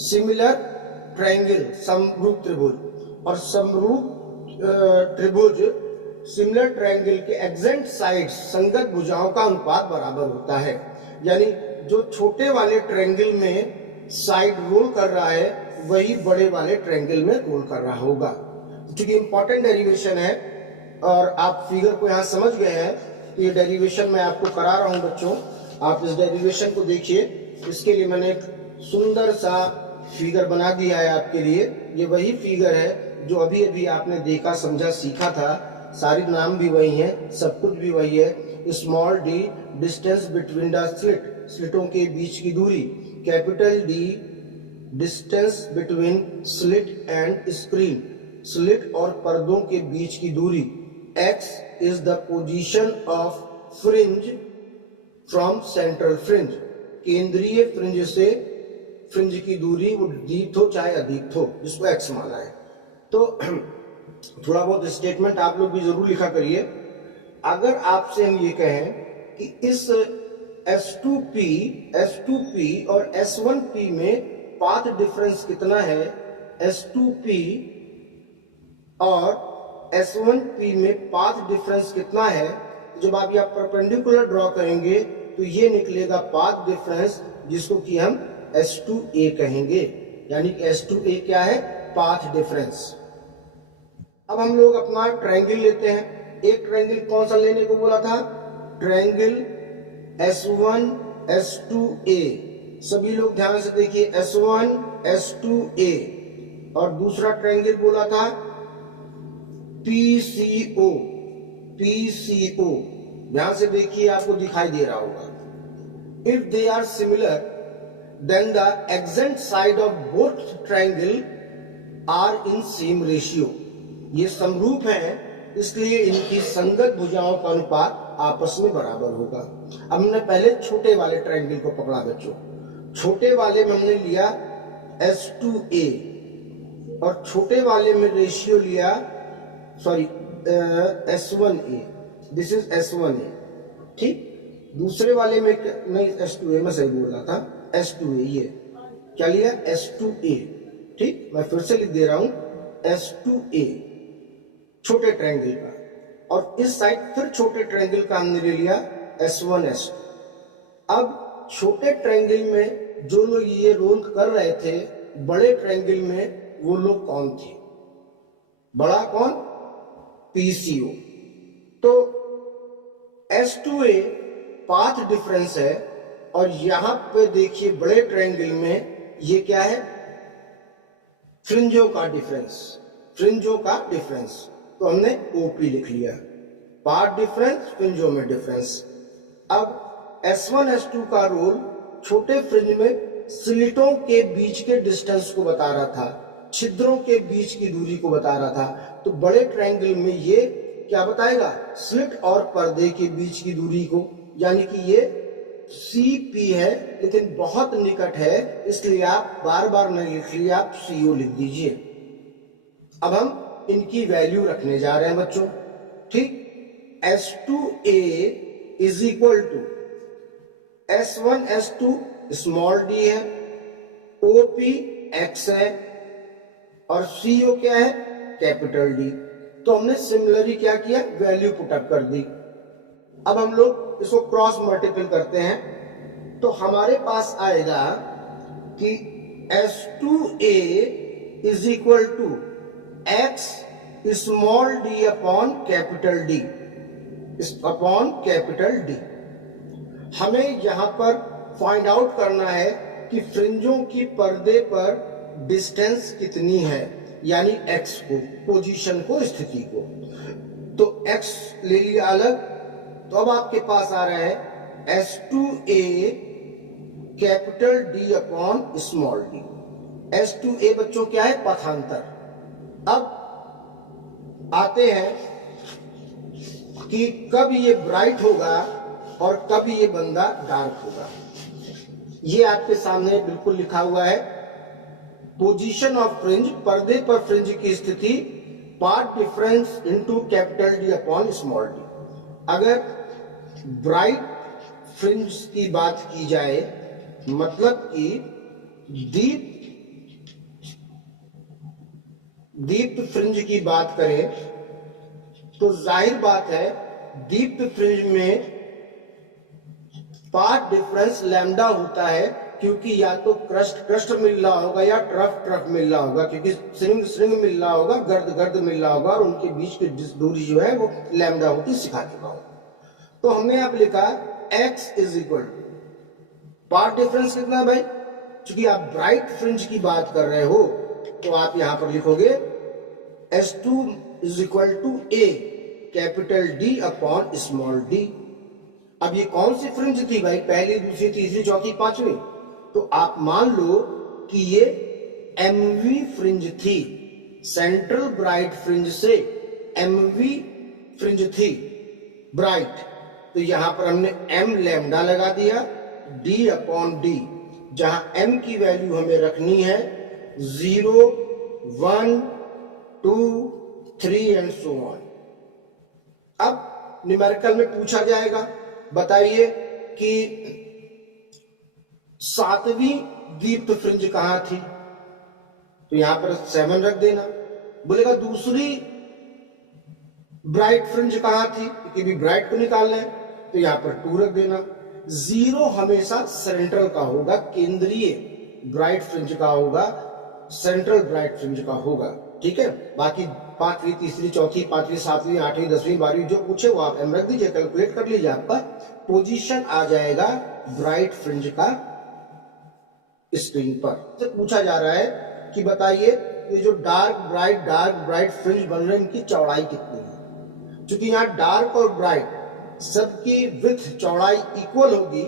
Similar triangle समरूप त्रिभुज, और समरूप त्रिभुज सिमिलर ट्रायंगल के एडजेंट साइड्स संगत भुजाओं का अनुपात बराबर होता है। यानी जो छोटे वाले ट्रायंगल में साइड रोल कर रहा है वही बड़े वाले ट्रायंगल में रोल कर रहा होगा। क्योंकि इंपॉर्टेंट डेरिवेशन है और आप फिगर को यहाँ समझ गए हैं, ये डेरिवेशन मैं आपको करा रहा हूँ बच्चों। आप इस डेरिवेशन को देखिए। इसके लिए मैंने एक सुंदर सा फिगर बना दिया है आपके लिए। ये वही फिगर है जो अभी अभी आपने देखा, समझा, सीखा था। सारी नाम भी वही है, सब कुछ भी वही है। Small D distance between the slit, स्लिटों के बीच की दूरी। Capital D distance between slit and screen, slit और पर्दों के बीच की दूरी। X is the position of fringe from central fringe, केंद्रीय फ्रिंज से फ्रिंज की दूरी, वो दीप्त हो चाहे अदीप्त हो, जिसको एक्स माना है। तो थोड़ा बहुत स्टेटमेंट आप लोग भी जरूर लिखा करिए। अगर आपसे हम ये कहें कि इस S2P और S1P में पाथ डिफरेंस कितना है, S2P और S1P में पाथ डिफरेंस कितना है, जब आप यह परपेंडिकुलर ड्रॉ करेंगे तो ये निकलेगा पाथ डिफरेंस, जिसको कि हम S2A कहेंगे। यानी कि S2A क्या है, पाथ डिफरेंस। अब हम लोग अपना ट्रायंगल लेते हैं। एक ट्रायंगल कौन सा लेने को बोला था, ट्रायंगल S1 S2A। सभी लोग ध्यान से देखिए, S1 S2A। और दूसरा ट्रायंगल बोला था PCO, PCO। ध्यान से देखिए, आपको दिखाई दे रहा होगा। If they are similar then the adjacent side of both triangle are in same ratio. ये समरूप हैं, इसलिए इनकी संगत भुजाओं का अनुपात आपस में बराबर होगा। अब हमने पहले छोटे वाले ट्रायंगल को पकड़ा बच्चों। छोटे वाले में हमने लिया S2A और छोटे वाले में रेशियो लिया, sorry S1A। This is S1A, ठीक। दूसरे वाले में नहीं, S2A में सही बोल रहा था, S2A। ये क्या लिया, S2A, ठीक। मैं फिर से लिख दे रहा हूं, S2A छोटे ट्रायंगल का। और इस साइड फिर छोटे ट्रायंगल का हमने ले लिया S1 S2। अब छोटे ट्रायंगल में जो लोग ये रोल कर रहे थे, बड़े ट्रायंगल में वो लोग कौन थे, बड़ा कौन, PCO। तो S2A पाथ डिफरेंस है, और यहां पे देखिए बड़े ट्रायंगल में ये क्या है, फ्रिंजों का डिफरेंस, फ्रिंजों का डिफरेंस। तो हमने OP लिख लिया, पाथ डिफरेंस, फ्रिंजों में डिफरेंस। अब S1 S2 का रोल छोटे फ्रिंज में स्लिटों के बीच के डिस्टेंस को बता रहा था, छिद्रों के बीच की दूरी को बता रहा था। तो बड़े ट्रायंगल में ये क्या बताएगा, स्लिट और पर्दे के बीच की दूरी को। यानी कि ये CP है, लेकिन बहुत निकट है, इसलिए आप बार बार नहीं लिख लिया, आप CO लिख दीजिए। अब हम इनकी वैल्यू रखने जा रहे हैं बच्चों, ठीक। S2A is equal to S1 S2 small d है, OP X है, और CO क्या है, कैपिटल D। तो हमने सिमिलरली क्या किया, वैल्यू पुटअप कर दी। अब हम लोग इसको क्रॉस मल्टीपल करते हैं, तो हमारे पास आएगा कि S2A is equal to X small d upon capital D, upon capital D। हमें यहां पर फाइंड आउट करना है कि फ्रिंजों की पर्दे पर डिस्टेंस कितनी है, यानी X को, पोजीशन को, स्थिति को। तो X ले लिया अलग, तो अब आपके पास आ रहा है S2A capital D upon small d। S2A बच्चों क्या है, पथांतर। अब आते हैं कि कब ये ब्राइट होगा और कब ये बंदा डार्क होगा। ये आपके सामने बिल्कुल लिखा हुआ है, पोजीशन ऑफ फ्रिंज, पर्दे पर फ्रिंज की स्थिति, path difference into capital D upon small d। अगर ब्राइट फ्रिंज की बात की जाए, मतलब कि दीप दीप्त फ्रिंज की बात करें तो जाहिर बात है दीप्त फ्रिंज में पाथ डिफरेंस लैम्डा होता है, क्योंकि या तो क्रस्ट मिल रहा होगा या ट्रफ मिल रहा होगा, क्योंकि श्रिंग मिल रहा होगा, गर्द मिल रहा होगा, और उनके बीच की दूरी जो है वो लैम्डा होती सिखा चुका हूं। तो हमने अब लिखा x is equal to path difference कितना है भाई, क्योंकि आप ब्राइट फ्रिंज की बात कर रहे हो तो आप यहां पर लिखोगे S2 is equal to A capital D upon small d। अब ये कौन सी फ्रिंज थी भाई, पहली, दूसरी, तीसरी, चौथी, पांचवी? तो आप मान लो कि ये MV फ्रिंज थी, सेंट्रल ब्राइट फ्रिंज से MV फ्रिंज थी ब्राइट। तो यहां पर हमने m लैम्डा लगा दिया d अपॉन d, जहां m की वैल्यू हमें रखनी है 0, 1, 2, 3 एंड सो ऑन। अब न्यूमेरिकल में पूछा जाएगा, बताइए कि सातवीं दीप्त फ्रिंज कहां थी, तो यहां पर 7 रख देना। बोलेगा दूसरी ब्राइट फ्रिंज कहां थी, क्योंकि भी ब्राइट को निकालना है, तो यहां पर 2 रख देना। 0 हमेशा सेंट्रल का होगा, केंद्रीय ब्राइट फ्रिंज का होगा, सेंट्रल ब्राइट फ्रिंज का होगा, ठीक है। बाकी पांचवी, तीसरी, चौथी, पांचवी, सातवीं, आठवीं, 10वीं, 12वीं जो पूछे वो आप एम रख दीजिए, कैलकुलेट कर लीजिए, आपका पोजीशन आ जाएगा ब्राइट फ्रिंज का स्क्रीन पर। तो पूछा जा रहा है कि बताइए ये जो डार्क ब्राइट फ्रिंज बन रहे हैं इनकी चौड़ाई कितनी है। क्योंकि यहाँ डार्क और ब्राइट सबकी विड्थ चौड़ाई इक्वल होगी,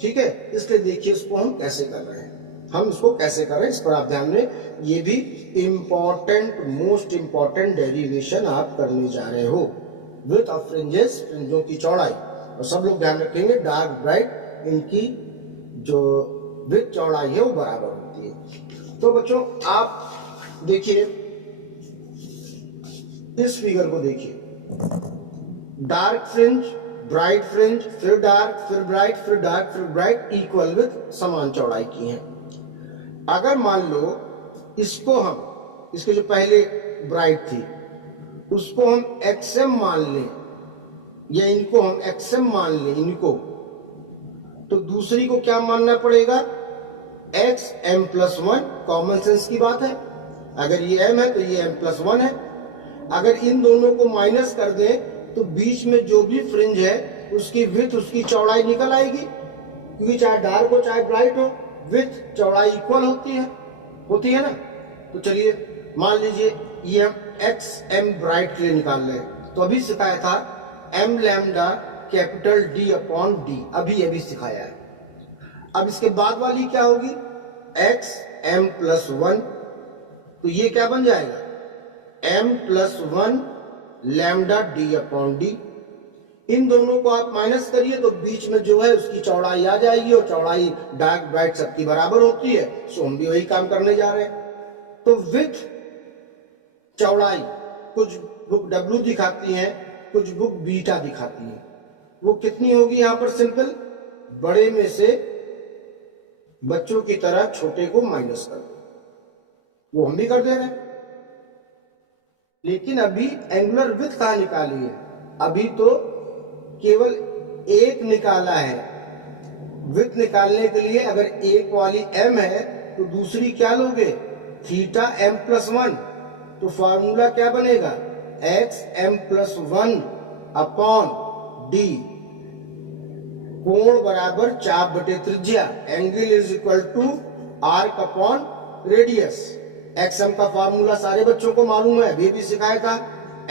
ठीक है, इसलिए देखिए इसको हम कैसे कर रहे हैं, हम इसको कैसे कर रहे हैं इस पर आप ध्यान दें। ये भी इंपॉर्टेंट, मोस्ट इंपॉर्टेंट डेरिवेशन आप करने जा रहे हो। विड्थ ऑफ फ्रिंजेस, फ्रिंजों की चौड़ाई, और सब लोग ध्यान रखेंगे डार्क ब्राइट इनकी जो विड्थ चौड़ाई है वो बराबर होती है। तो बच्चों आप देखिए इस फिगर को देखिए, डार्क फ्रिंज, ब्राइट फ्रिंज, फिर डार्क, फिर ब्राइट, फिर डार्क, फिर ब्राइट, इक्वल विथ समान चौड़ाई की हैं। अगर मान लो इसको हम, इसके जो पहले ब्राइट थी उसको हम XM मान लें, या इनको हम XM मान लें इनको, तो दूसरी को क्या मानना पड़ेगा, XM+1। कॉमन सेंस की बात है, अगर ये M है तो ये M+1 है। अगर इन दोनों को माइनस कर दें तो बीच में जो भी फ्रिंज है उसकी विड्थ, उसकी चौड़ाई निकल आएगी, क्योंकि चाहे डार्क हो चाहे ब्राइट हो विड्थ चौड़ाई इक्वल होती है ना। तो चलिए मान लीजिए ये हम XM ब्राइट के लिए निकाल रहे हैं, तो अभी सिखाया था M lambda capital D upon D, अभी सिखाया है। अब इसके बाद वाली क्या होगी, XM+1, तो ये क्या बन जाएगा, M+1 lambda D upon D। इन दोनों को आप माइनस करिए तो बीच में जो है उसकी चौड़ाई आ जाएगी, और चौड़ाई डार्क ब्राइट सबकी बराबर होती है, सो हम भी वही काम करने जा रहे हैं। तो विड्थ चौड़ाई कुछ बुक W दिखाती हैं, कुछ बुक बीटा दिखाती हैं, वो कितनी होगी यहां पर सिंपल, बड़े में से बच्चों की तरह छोटे को माइनस कर दो, वो हम भी कर दे रहे हैं। लेकिन अभी एंगुलर विड्थ कहां निकाली है, अभी तो केवल एक निकाला है। विड्थ निकालने के लिए अगर एक वाली M है तो दूसरी क्या लोगे, थीटा M+1, तो फार्मूला क्या बनेगा, XM+1 अपॉन D, कोण बराबर चाप बटे त्रिज्या, angle is equal to arc upon radius. XM का फार्मूला सारे बच्चों को मालूम है, अभी भी सिखाया था,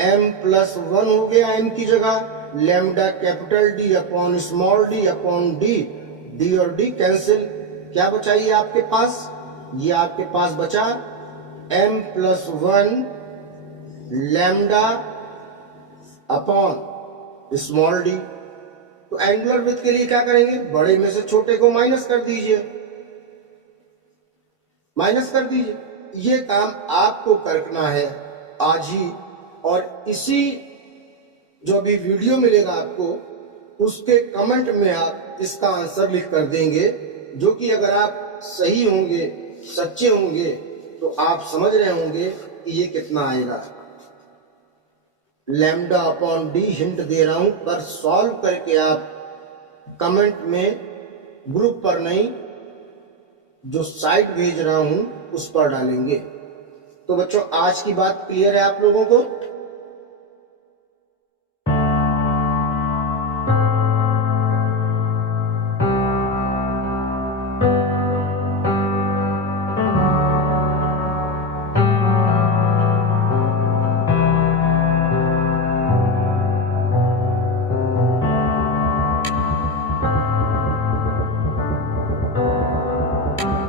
M+1 हो गया M की जगह, lambda capital D upon small d upon D, D और D कैंसिल, क्या बचा ये आपके पास, ये आपके पास बचा M+1 lambda upon small d। तो एंगुलर विड्थ के लिए क्या करेंगे, बड़े में से छोटे को माइनस कर दीजिए, ये काम आपको करना है आज ही, और इसी जो भी वीडियो मिलेगा आपको उसके कमेंट में आप इसका आंसर लिख कर देंगे, जो कि अगर आप सही होंगे, सच्चे होंगे, तो आप समझ रहे होंगे कि ये कितना आएगा। लैम्डा अपॉन डी हिंट दे रहा हूं, पर सॉल्व करके आप कमेंट में, ग्रुप पर नहीं, जो साइट भेज रहा हूं उस पर डालेंगे। तो बच्चों आज की बात क्लियर है आप लोगों को?